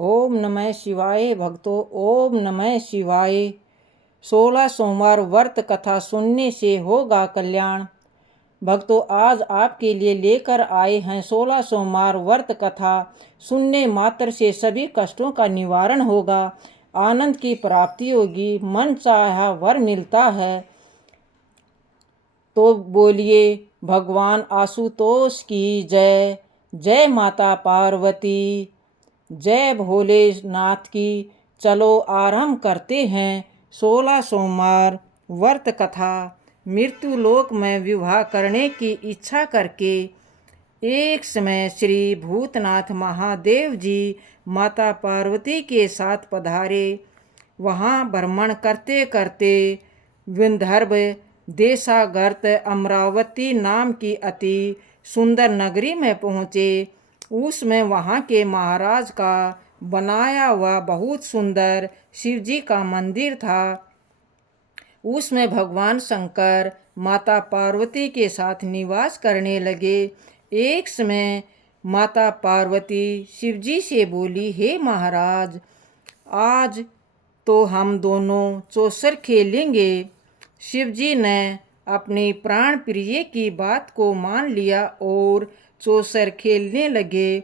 ओम नमः शिवाय। भक्तों, ओम नमः शिवाय। 16 सोमवार व्रत कथा सुनने से होगा कल्याण। भक्तों, आज आपके लिए लेकर आए हैं 16 सोमवार व्रत कथा। सुनने मात्र से सभी कष्टों का निवारण होगा, आनंद की प्राप्ति होगी, मन चाहा वर मिलता है। तो बोलिए भगवान आशुतोष की जय। जय माता पार्वती, जय भोलेनाथ की। चलो आरंभ करते हैं 16 सोमवार व्रत कथा। मृत्यु लोक में विवाह करने की इच्छा करके एक समय श्री भूतनाथ महादेव जी माता पार्वती के साथ पधारे। वहाँ भ्रमण करते करते विंध्यर्भ देशागर्त अमरावती नाम की अति सुंदर नगरी में पहुँचे। उसमें वहाँ के महाराज का बनाया हुआ बहुत सुंदर शिवजी का मंदिर था। उसमें भगवान शंकर माता पार्वती के साथ निवास करने लगे। एक समय माता पार्वती शिवजी से बोली, हे महाराज, आज तो हम दोनों चौसर खेलेंगे। शिवजी ने अपनी प्राण प्रिय की बात को मान लिया और चौसर खेलने लगे।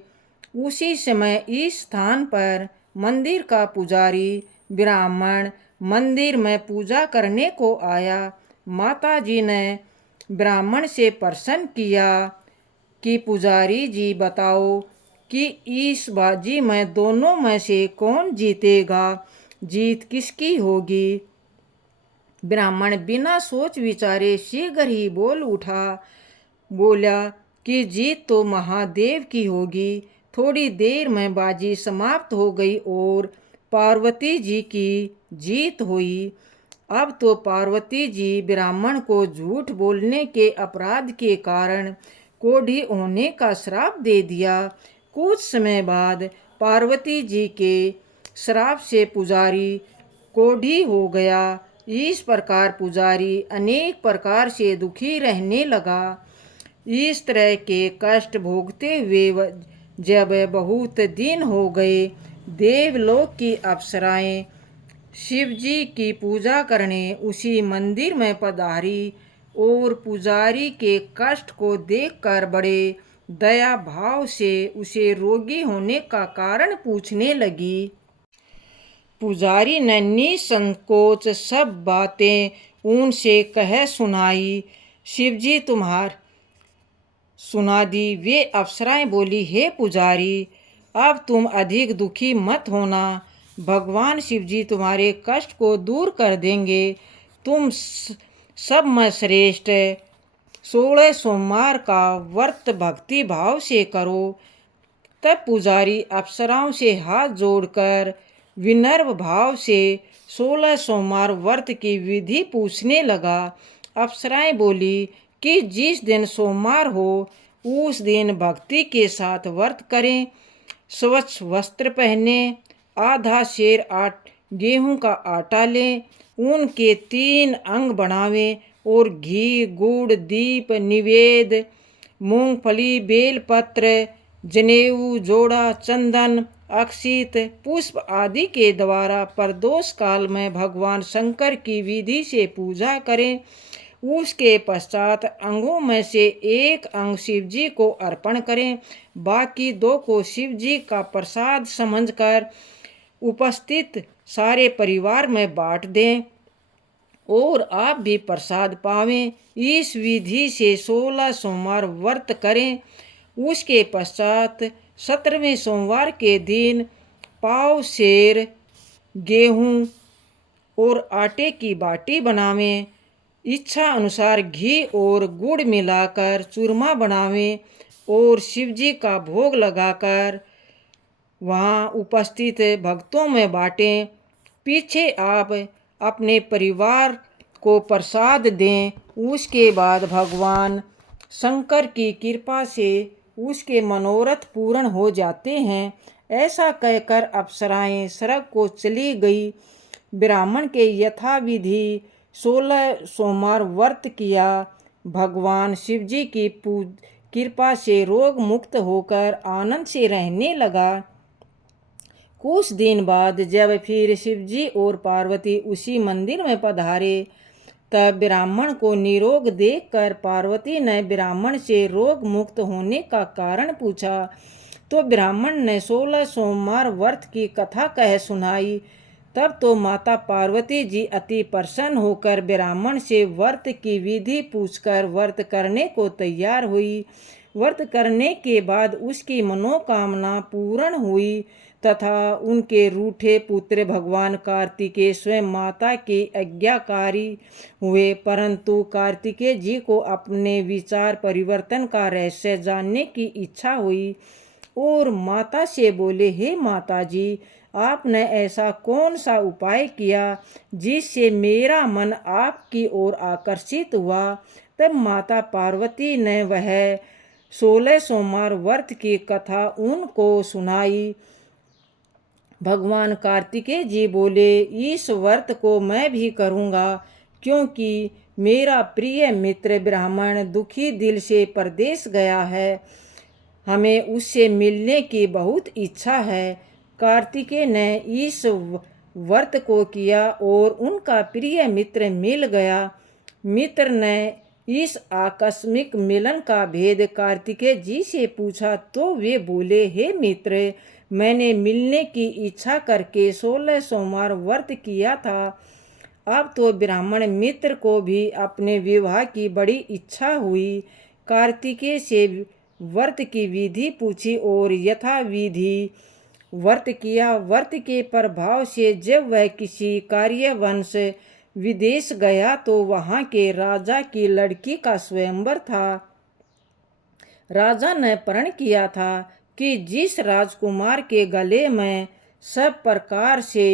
उसी समय इस स्थान पर मंदिर का पुजारी ब्राह्मण मंदिर में पूजा करने को आया। माता जी ने ब्राह्मण से प्रश्न किया कि पुजारी जी बताओ कि इस बाजी में दोनों में से कौन जीतेगा, जीत किसकी होगी। ब्राह्मण बिना सोच विचारे शीघ्र ही बोल उठा, बोला कि जीत तो महादेव की होगी। थोड़ी देर में बाजी समाप्त हो गई और पार्वती जी की जीत हुई। अब तो पार्वती जी ब्राह्मण को झूठ बोलने के अपराध के कारण कोढ़ी होने का श्राप दे दिया। कुछ समय बाद पार्वती जी के श्राप से पुजारी कोढ़ी हो गया। इस प्रकार पुजारी अनेक प्रकार से दुखी रहने लगा। इस तरह के कष्ट भोगते हुए जब बहुत दिन हो गए, देवलोक की अप्सराएं शिवजी की पूजा करने उसी मंदिर में पधारी और पुजारी के कष्ट को देखकर बड़े दया भाव से उसे रोगी होने का कारण पूछने लगी। पुजारी ने निसंकोच सब बातें उनसे कह सुनाई। शिवजी तुम्हार सुना दी। वे अप्सराएं बोली, हे पुजारी, अब तुम अधिक दुखी मत होना। भगवान शिवजी तुम्हारे कष्ट को दूर कर देंगे। तुम सब में श्रेष्ठ 16 सोमवार का व्रत भक्ति भाव से करो। तब पुजारी अप्सराओं से हाथ जोड़कर विनम्र भाव से 16 सोमवार व्रत की विधि पूछने लगा। अप्सराएं बोली कि जिस दिन सोमवार हो उस दिन भक्ति के साथ व्रत करें, स्वच्छ वस्त्र पहने, आधा सेर गेहूं का आटा लें, उनके 3 अंग बनावें और घी, गुड़, दीप, निवेद, मूंगफली, बेलपत्र, जनेऊ, जोड़ा, चंदन, अक्षित, पुष्प आदि के द्वारा प्रदोष काल में भगवान शंकर की विधि से पूजा करें। उसके पश्चात अंगों में से एक अंग शिवजी को अर्पण करें, बाकी 2 को शिवजी का प्रसाद समझकर उपस्थित सारे परिवार में बांट दें और आप भी प्रसाद पावें। इस विधि से 16 सोमवार व्रत करें। उसके पश्चात 17वें सोमवार के दिन पाव सेर गेहूं और आटे की बाटी बनावें। इच्छा अनुसार घी और गुड़ मिलाकर चूरमा बनावें और शिवजी का भोग लगाकर वहाँ उपस्थित भक्तों में बांटें। पीछे आप अपने परिवार को प्रसाद दें। उसके बाद भगवान शंकर की कृपा से उसके मनोरथ पूर्ण हो जाते हैं। ऐसा कहकर अप्सराएं स्वर्ग को चली गई। ब्राह्मण के यथाविधि 16 सोमवार व्रत किया। भगवान शिवजी की कृपा से रोग मुक्त होकर आनंद से रहने लगा। कुछ दिन बाद जब फिर शिवजी और पार्वती उसी मंदिर में पधारे, तब ब्राह्मण को निरोग देखकर पार्वती ने ब्राह्मण से रोग मुक्त होने का कारण पूछा। तो ब्राह्मण ने 16 सोमवार व्रत की कथा कह सुनाई। तब तो माता पार्वती जी अति प्रसन्न होकर ब्राह्मण से व्रत की विधि पूछकर व्रत करने को तैयार हुई। व्रत करने के बाद उसकी मनोकामना पूर्ण हुई तथा उनके रूठे पुत्र भगवान कार्तिकेय स्वयं माता के आज्ञाकारी हुए। परंतु कार्तिकेय जी को अपने विचार परिवर्तन का रहस्य जानने की इच्छा हुई और माता से बोले, हे माता जी, आपने ऐसा कौन सा उपाय किया जिससे मेरा मन आपकी ओर आकर्षित हुआ। तब माता पार्वती ने वह 16 सोमवार व्रत की कथा उनको सुनाई। भगवान कार्तिकेय जी बोले, इस व्रत को मैं भी करूँगा, क्योंकि मेरा प्रिय मित्र ब्राह्मण दुखी दिल से परदेश गया है। हमें उससे मिलने की बहुत इच्छा है। कार्तिकेय ने इस व्रत को किया और उनका प्रिय मित्र मिल गया। मित्र ने इस आकस्मिक मिलन का भेद कार्तिकेय जी से पूछा तो वे बोले, हे मित्र, मैंने मिलने की इच्छा करके 16 सोमवार व्रत किया था। अब तो ब्राह्मण मित्र को भी अपने विवाह की बड़ी इच्छा हुई। कार्तिकेय से व्रत की विधि पूछी और यथा विधि व्रत किया। व्रत के प्रभाव से जब वह किसी कार्यवश विदेश गया तो वहाँ के राजा की लड़की का स्वयंवर था। राजा ने प्रण किया था कि जिस राजकुमार के गले में सब प्रकार से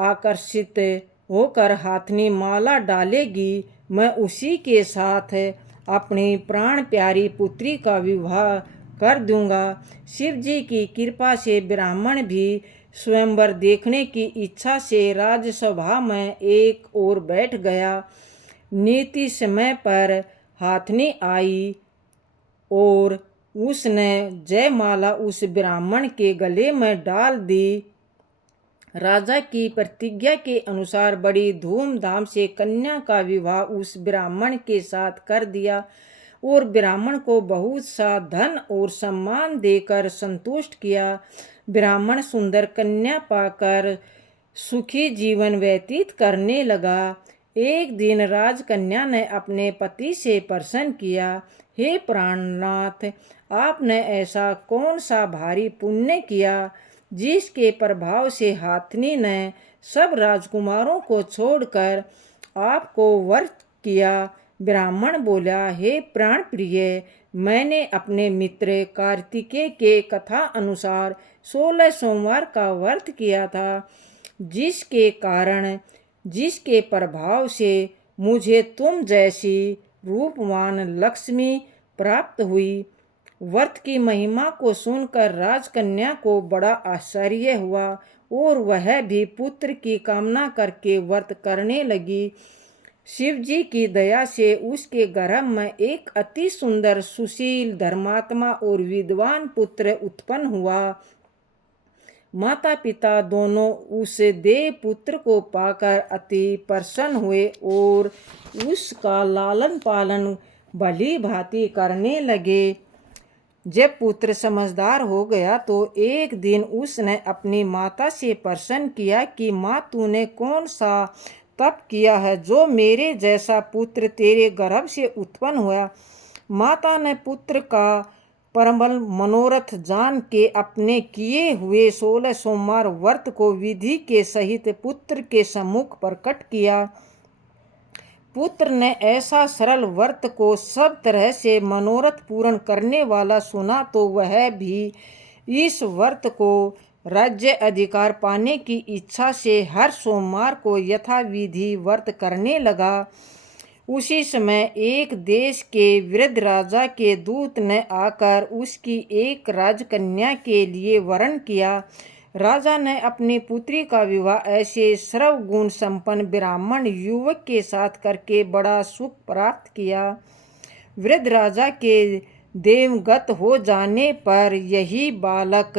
आकर्षित होकर हाथनी माला डालेगी, मैं उसी के साथ अपनी प्राण प्यारी पुत्री का विवाह कर दूंगा। शिव जी की कृपा से ब्राह्मण भी स्वयंवर देखने की इच्छा से राजसभा में एक ओर बैठ गया। नीति समय पर हाथनी आई और उसने जयमाला उस ब्राह्मण के गले में डाल दी। राजा की प्रतिज्ञा के अनुसार बड़ी धूमधाम से कन्या का विवाह उस ब्राह्मण के साथ कर दिया और ब्राह्मण को बहुत सा धन और सम्मान देकर संतुष्ट किया। ब्राह्मण सुंदर कन्या पाकर सुखी जीवन व्यतीत करने लगा। एक दिन राजकन्या ने अपने पति से प्रश्न किया, हे प्राणनाथ, आपने ऐसा कौन सा भारी पुण्य किया जिसके प्रभाव से हाथनी ने सब राजकुमारों को छोड़कर आपको वर किया। ब्राह्मण बोला, हे प्राण प्रिय, मैंने अपने मित्र कार्तिकेय के कथा अनुसार 16 सोमवार का व्रत किया था, जिसके प्रभाव से मुझे तुम जैसी रूपवान लक्ष्मी प्राप्त हुई। व्रत की महिमा को सुनकर राजकन्या को बड़ा आश्चर्य हुआ और वह भी पुत्र की कामना करके व्रत करने लगी। शिव जी की दया से उसके गर्भ में एक अति सुंदर, सुशील, धर्मात्मा और विद्वान पुत्र उत्पन्न हुआ। माता पिता दोनों उस देव पुत्र को पाकर अति प्रसन्न हुए और उसका लालन पालन भली भांति करने लगे। जब पुत्र समझदार हो गया तो एक दिन उसने अपनी माता से प्रश्न किया कि माँ, तूने कौन सा तप किया है जो मेरे जैसा पुत्र तेरे गर्भ से उत्पन्न हुआ। माता ने पुत्र का परमल मनोरथ जान के अपने किए हुए 16 सोमवार व्रत को विधि के सहित पुत्र के सम्मुख प्रकट किया। पुत्र ने ऐसा सरल व्रत को सब तरह से मनोरथ पूर्ण करने वाला सुना तो वह भी इस व्रत को राज्य अधिकार पाने की इच्छा से हर सोमवार को यथा विधि व्रत करने लगा। उसी समय एक देश के वृद्ध राजा के दूत ने आकर उसकी एक राजकन्या के लिए वरण किया। राजा ने अपनी पुत्री का विवाह ऐसे सर्व गुण संपन्न ब्राह्मण युवक के साथ करके बड़ा सुख प्राप्त किया। वृद्ध राजा के देवगत हो जाने पर यही बालक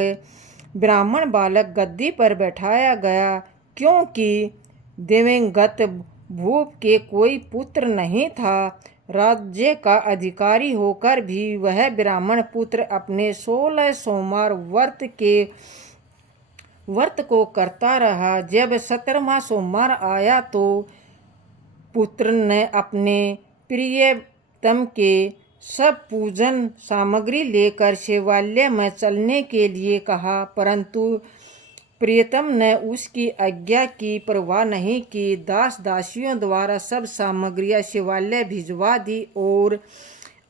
ब्राह्मण बालक गद्दी पर बैठाया गया, क्योंकि दिवंगत भूप के कोई पुत्र नहीं था। राज्य का अधिकारी होकर भी वह ब्राह्मण पुत्र अपने 16 सोमवार व्रत को करता रहा। जब 17वां सोमवार आया तो पुत्र ने अपने प्रियतम के सब पूजन सामग्री लेकर शिवालय में चलने के लिए कहा, परंतु प्रियतम ने उसकी आज्ञा की परवाह नहीं की। दास दासियों द्वारा सब सामग्रियां शिवालय भिजवा दी और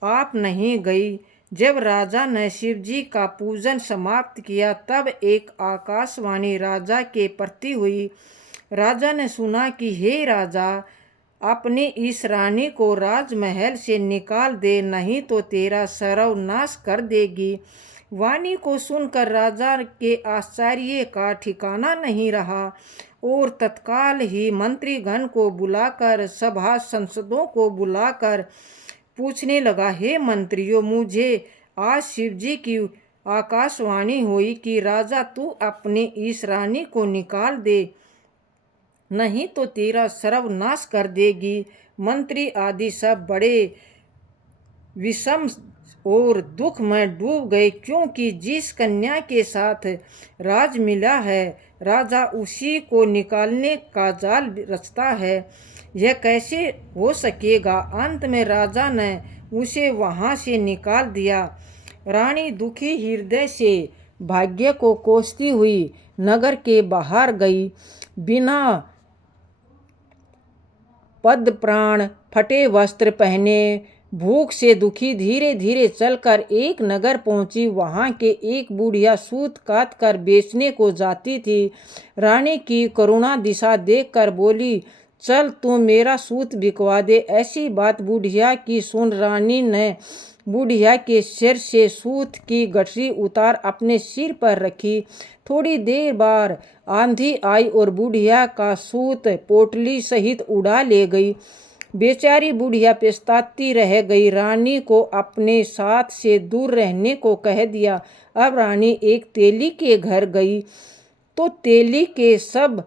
आप नहीं गई। जब राजा ने शिव जी का पूजन समाप्त किया तब एक आकाशवाणी राजा के प्रति हुई। राजा ने सुना कि हे राजा, अपनी इस रानी को राजमहल से निकाल दे, नहीं तो तेरा सर्वनाश कर देगी। वाणी को सुनकर राजा के आश्चर्य का ठिकाना नहीं रहा और तत्काल ही मंत्रीगण को बुलाकर सभा संसदों को बुलाकर पूछने लगा, हे मंत्रियों, मुझे आज शिव जी की आकाशवाणी हुई कि राजा तू अपनी इस रानी को निकाल दे, नहीं तो तेरा सर्वनाश कर देगी। मंत्री आदि सब बड़े विषम और दुख में डूब गए, क्योंकि जिस कन्या के साथ राज मिला है राजा उसी को निकालने का जाल रचता है, यह कैसे हो सकेगा। अंत में राजा ने उसे वहां से निकाल दिया। रानी दुखी हृदय से भाग्य को कोसती हुई नगर के बाहर गई। बिना पद प्राण फटे वस्त्र पहने भूख से दुखी धीरे धीरे चलकर एक नगर पहुंची। वहां के एक बुढ़िया सूत काट कर बेचने को जाती थी। रानी की करुणा दिशा देखकर बोली, चल तू मेरा सूत बिकवा दे। ऐसी बात बुढ़िया की सुन रानी ने बुढ़िया के सिर से सूत की गठरी उतार अपने सिर पर रखी। थोड़ी देर बाद आंधी आई और बुढ़िया का सूत पोटली सहित उड़ा ले गई। बेचारी बुढ़िया पछताती रह गई। रानी को अपने साथ से दूर रहने को कह दिया। अब रानी एक तेली के घर गई तो तेली के सब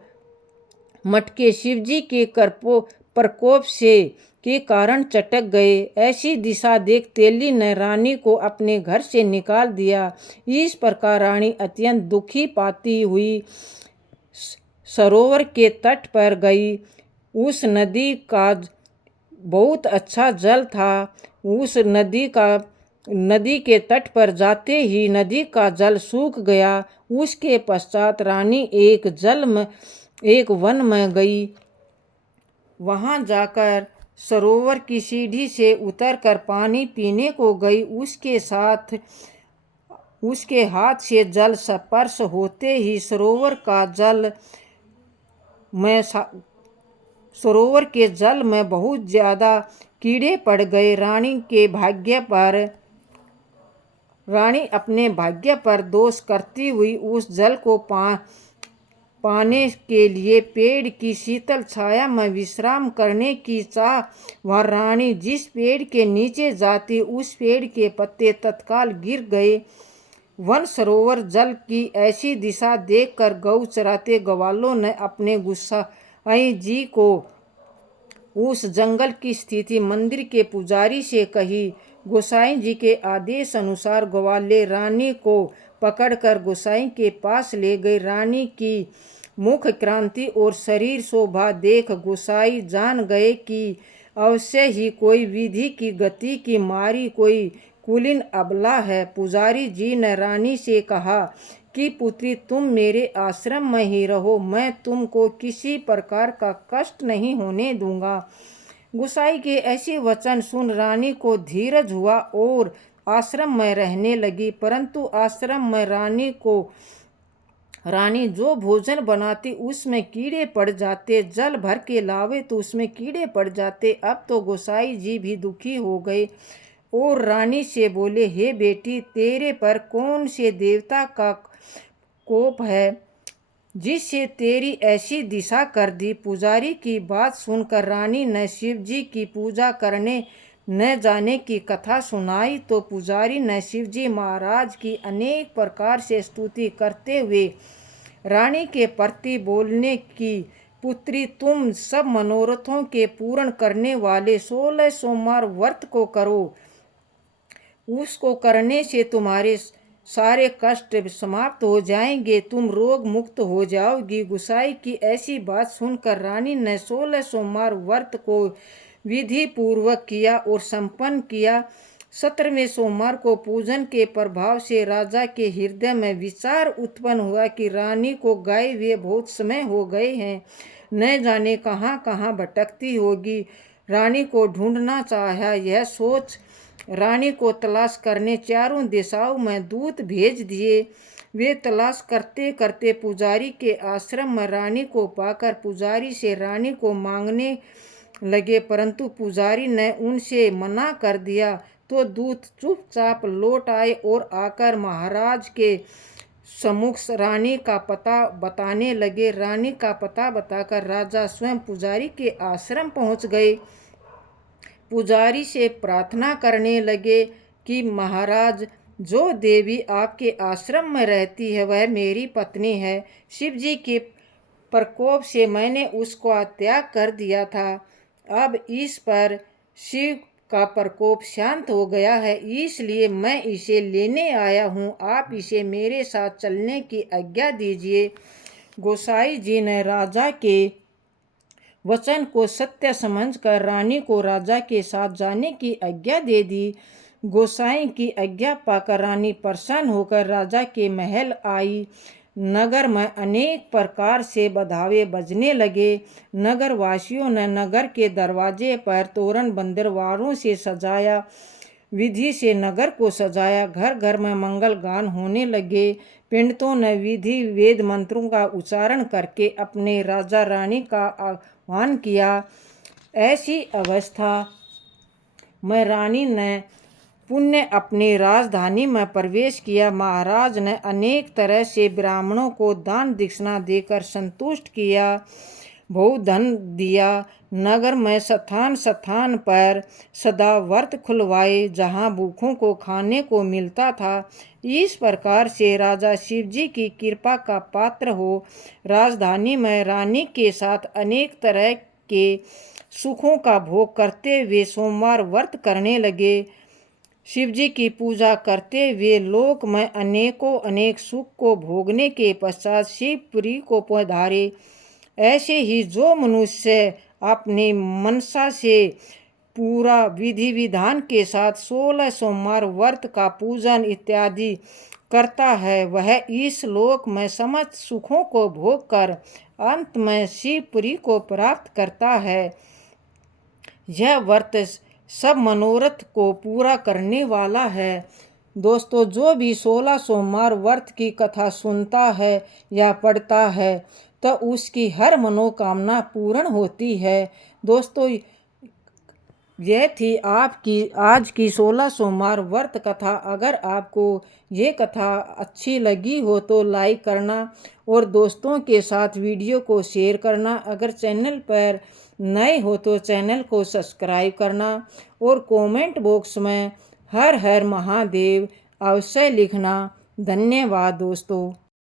मटके शिवजी के प्रकोप से के कारण चटक गए। ऐसी दिशा देख तेली ने रानी को अपने घर से निकाल दिया। इस प्रकार रानी अत्यंत दुखी पाती हुई सरोवर के तट पर गई। उस नदी का बहुत अच्छा जल था। उस नदी के तट पर जाते ही नदी का जल सूख गया। उसके पश्चात रानी एक वन में गई। वहां जाकर सरोवर की सीढ़ी से उतरकर पानी पीने को गई। उसके हाथ से जल स्पर्श होते ही सरोवर के जल में बहुत ज्यादा कीड़े पड़ गए। रानी अपने भाग्य पर दोष करती हुई उस जल को पाने के लिए पेड़ की शीतल छाया में विश्राम करने की चाह वह रानी जिस पेड़ के नीचे जाती उस पेड़ के पत्ते तत्काल गिर गए। वन सरोवर जल की ऐसी दिशा देखकर गौ चराते ग्वालों ने अपने गुस्साई जी को उस जंगल की स्थिति मंदिर के पुजारी से कही। गोसाई जी के आदेश अनुसार ग्वाले रानी को पकड़कर गोसाई के पास ले गए। रानी की मुख क्रांति और शरीर शोभा देख गोसाई जान गए कि अवश्य ही कोई विधि की गति की मारी कोई कुलीन अबला है। पुजारी जी ने रानी से कहा कि पुत्री, तुम मेरे आश्रम में ही रहो, मैं तुमको किसी प्रकार का कष्ट नहीं होने दूंगा। गोसाई के ऐसे वचन सुन रानी को धीरज हुआ और आश्रम में रहने लगी। परंतु आश्रम में रानी जो भोजन बनाती उसमें कीड़े पड़ जाते, जल भर के लावे तो उसमें कीड़े पड़ जाते। अब तो गोसाई जी भी दुखी हो गए और रानी से बोले, हे बेटी, तेरे पर कौन से देवता का कोप है जिससे तेरी ऐसी दिशा कर दी। पुजारी की बात सुनकर रानी ने शिव जी की पूजा करने न जाने की कथा सुनाई तो पुजारी ने शिवजी महाराज की अनेक प्रकार से स्तुति करते हुए रानी के प्रति बोलने की, पुत्री तुम सब मनोरथों के पूर्ण करने वाले 16 सोमवार व्रत को करो, उसको करने से तुम्हारे सारे कष्ट समाप्त हो जाएंगे, तुम रोग मुक्त हो जाओगी। गुसाई की ऐसी बात सुनकर रानी ने 16 सोमवार व्रत को विधि पूर्वक किया और संपन्न किया। 17वें सोमवार को पूजन के प्रभाव से राजा के हृदय में विचार उत्पन्न हुआ कि रानी को गए हुए बहुत समय हो गए हैं, न जाने कहाँ कहाँ भटकती होगी। रानी को ढूंढना चाहा। यह सोच रानी को तलाश करने चारों दिशाओं में दूत भेज दिए। वे तलाश करते करते पुजारी के आश्रम में रानी को पाकर पुजारी से रानी को मांगने लगे, परंतु पुजारी ने उनसे मना कर दिया। तो दूत चुपचाप लौट आए और आकर महाराज के सम्मुख रानी का पता बताने लगे। रानी का पता बताकर राजा स्वयं पुजारी के आश्रम पहुंच गए। पुजारी से प्रार्थना करने लगे कि महाराज, जो देवी आपके आश्रम में रहती है वह मेरी पत्नी है। शिवजी के प्रकोप से मैंने उसको त्याग कर दिया था। अब इस पर शिव का प्रकोप शांत हो गया है, इसलिए मैं इसे लेने आया हूँ। आप इसे मेरे साथ चलने की आज्ञा दीजिए। गोसाई जी ने राजा के वचन को सत्य समझकर रानी को राजा के साथ जाने की आज्ञा दे दी। गोसाई की आज्ञा पाकर रानी प्रसन्न होकर राजा के महल आई। नगर में अनेक प्रकार से बधावे बजने लगे। नगर वासियों ने नगर के दरवाजे पर तोरण बंदरवारों से सजाया, विधि से नगर को सजाया। घर घर में मंगल गान होने लगे। पंडितों ने विधि वेद मंत्रों का उच्चारण करके अपने राजा रानी का आह्वान किया। ऐसी अवस्था में रानी ने पुण्य अपनी राजधानी में प्रवेश किया। महाराज ने अनेक तरह से ब्राह्मणों को दान दक्षिणा देकर संतुष्ट किया, बहुत धन दिया। नगर में स्थान स्थान पर सदा व्रत खुलवाए, जहाँ भूखों को खाने को मिलता था। इस प्रकार से राजा शिवजी की कृपा का पात्र हो राजधानी में रानी के साथ अनेक तरह के सुखों का भोग करते हुए सोमवार व्रत करने लगे। शिवजी की पूजा करते हुए लोक में अनेकों अनेक सुख को भोगने के पश्चात शिवपुरी को पधारे। ऐसे ही जो मनुष्य अपनी मनसा से पूरा विधि विधान के साथ 16 सोमवार व्रत का पूजन इत्यादि करता है, वह इस लोक में समस्त सुखों को भोग कर अंत में शिवपुरी को प्राप्त करता है। यह व्रत सब मनोरथ को पूरा करने वाला है। दोस्तों, जो भी 16 सोमवार व्रत की कथा सुनता है या पढ़ता है तो उसकी हर मनोकामना पूर्ण होती है। दोस्तों, यह थी आपकी आज की 16 सोमवार व्रत कथा। अगर आपको ये कथा अच्छी लगी हो तो लाइक करना और दोस्तों के साथ वीडियो को शेयर करना। अगर चैनल पर नए हो तो चैनल को सब्सक्राइब करना और कमेंट बॉक्स में हर हर महादेव अवश्य लिखना। धन्यवाद दोस्तों।